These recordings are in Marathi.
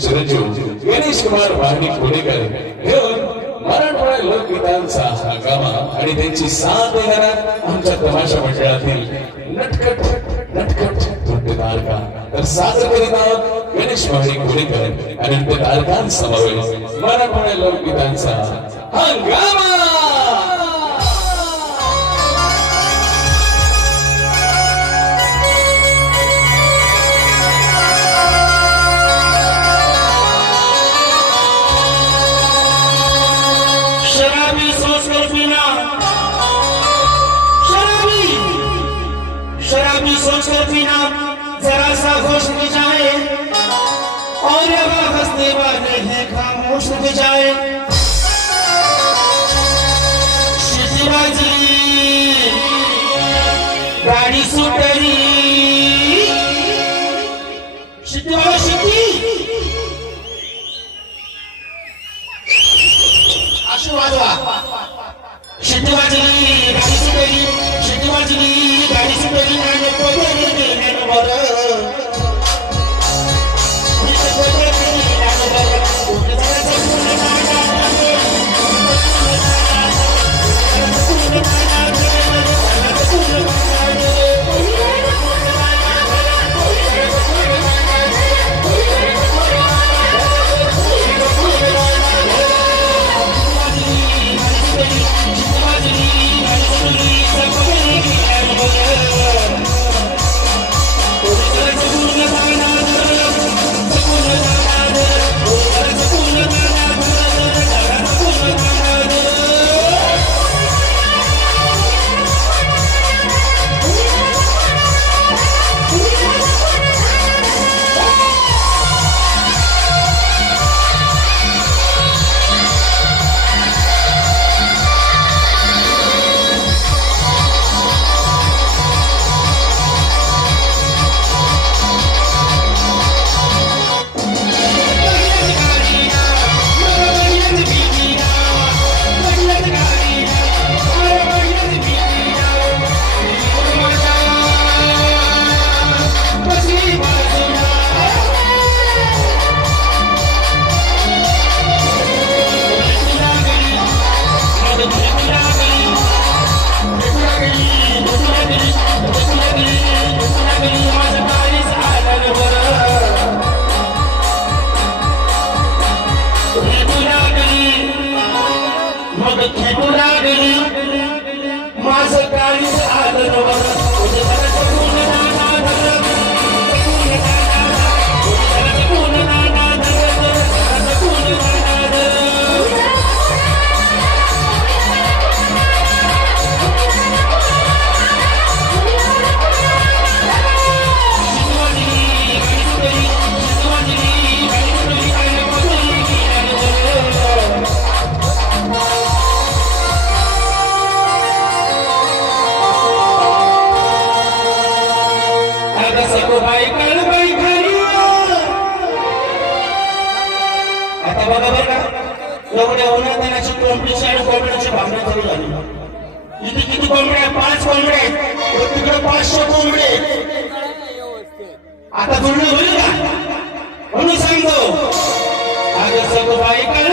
चिरंजीव गणेश कुमार वाणी कोडेकर घेऊन मराठवाडा लोकगीतांचा हा गामा आणि त्यांची साथ देणारा आमच्या तमाशा मंडळातील नटकट नटकट नृत्य तारका. तर सादर करीत आहोत गणेश वाणी कोडेकर. आणि नृत्य तारकांसमवेत मराठवाडा लोकगीतांचा हा गामा खामोश सा जाए और अगर हंसने वाले हैं खामोश में जाए। पुन्हा खेटू माझं काहीच आलं नव्हतं एवढ्या देण्याची कोंबडीची आणि कोंबड्याची भावना चालू झाली. इथे किती कोंबड्या आहेत? पाच कोंबड्या आहेत. तिकडे पाचशे कोंबडे आता जुळणं होईल का? म्हणून सांगतो. अगं सगळं बाई काय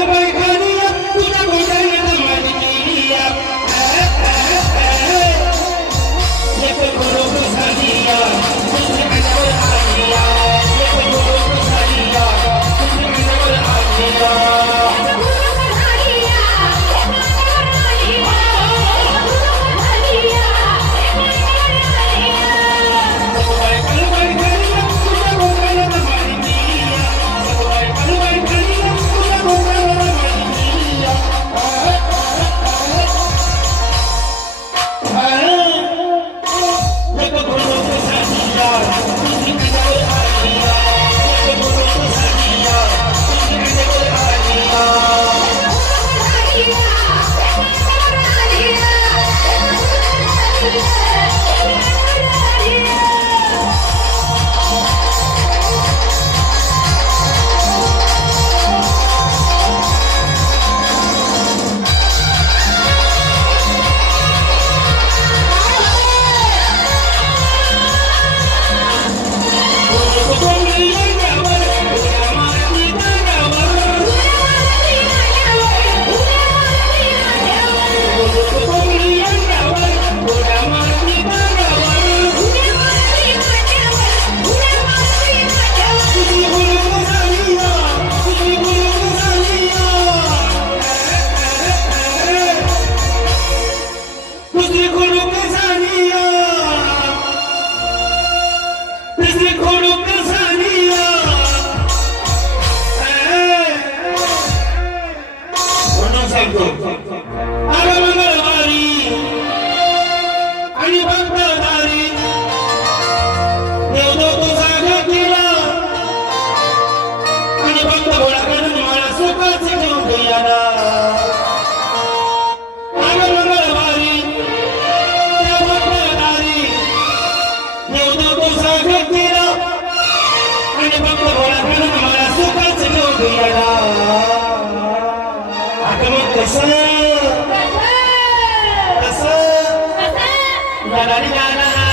Sesini korun kız कसं कसं डोबियाला आता